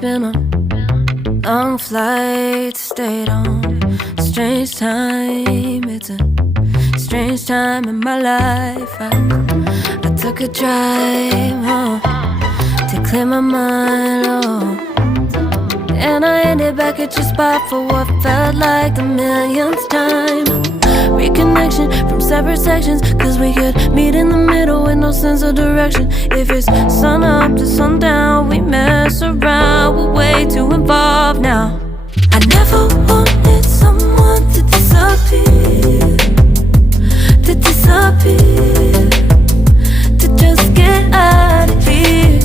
been a long flight, stayed on a strange time. It's a strange time in my life. I took a drive to clear my mind, and I ended back at your spot for what felt like the millionth time. Reconnection from separate sections, cause we could meet in the middle with no sense of direction. If it's sun up to sundown, we mess around, we're way too involved now. I never wanted someone to disappear, to disappear, to just get out of here.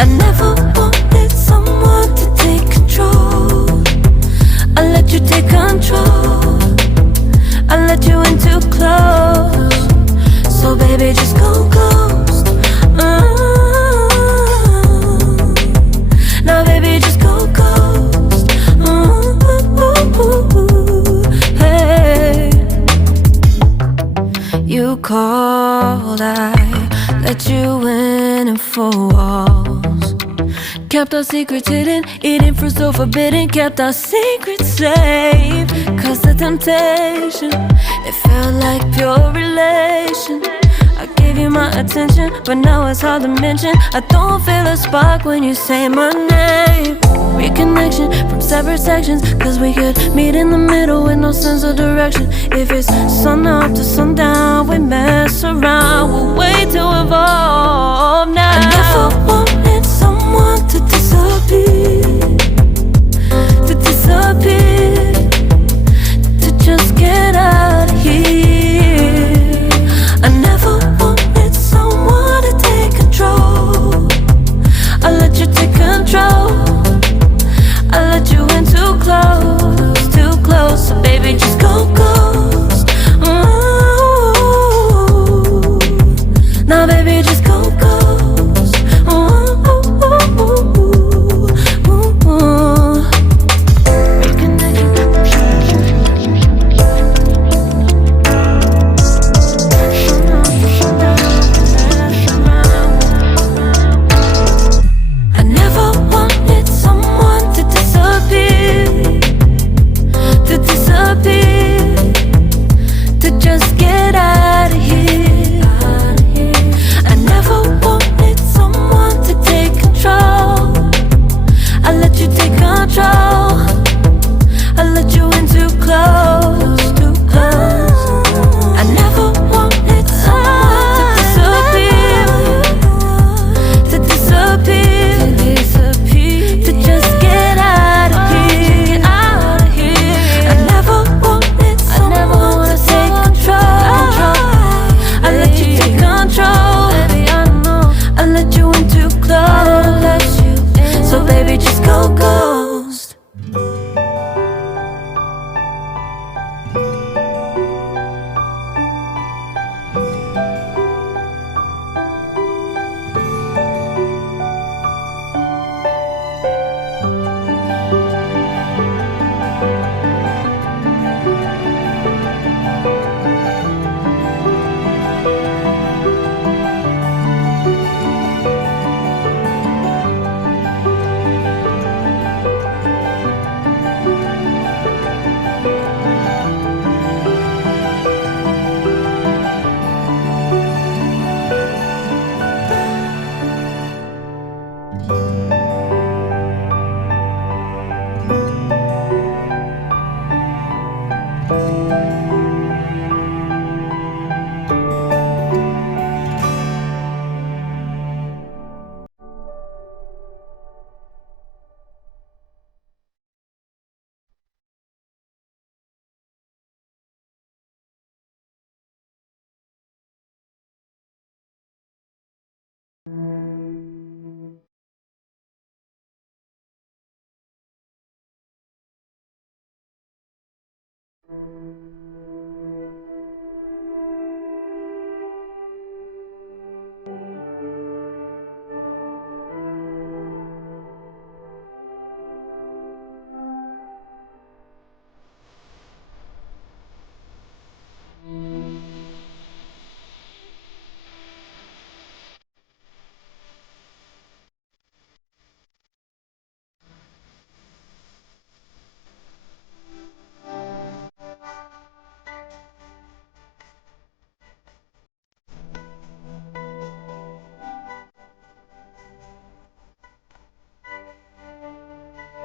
I never wanted someone to take control. I let you take control, I let you in too close. So baby, just go ghost. Now baby, just go ghost. Hey, you called, I let you in and 4 walls. Kept our secrets hidden, eating fruit so forbidden. Kept our secrets safe, cause the temptation, it felt like pure relation. I gave you my attention, but now it's hard to mention. I don't feel a spark when you say my name. Reconnection from separate sections, cause we could meet in the middle with no sense of direction. If it's sun up to sundown, we mess around, we're way too involved now. I never wanted someone to disappear, to disappear, to just get out of here. I never wanted someone to take control. I let you take control, I let you in too close, too close. So baby, just go ghost. Now baby, just go ghost. I never wanted someone to disappear, to disappear, to just get out of here. I never wanted someone to take control. I let you take control, I let you in too close, too close. I never wanted someone to disappear, to disappear, to just get out of here, get out of here. I never wanted someone to take control. I let you take control, baby, I know. I let you in too close, so baby, just go ghost.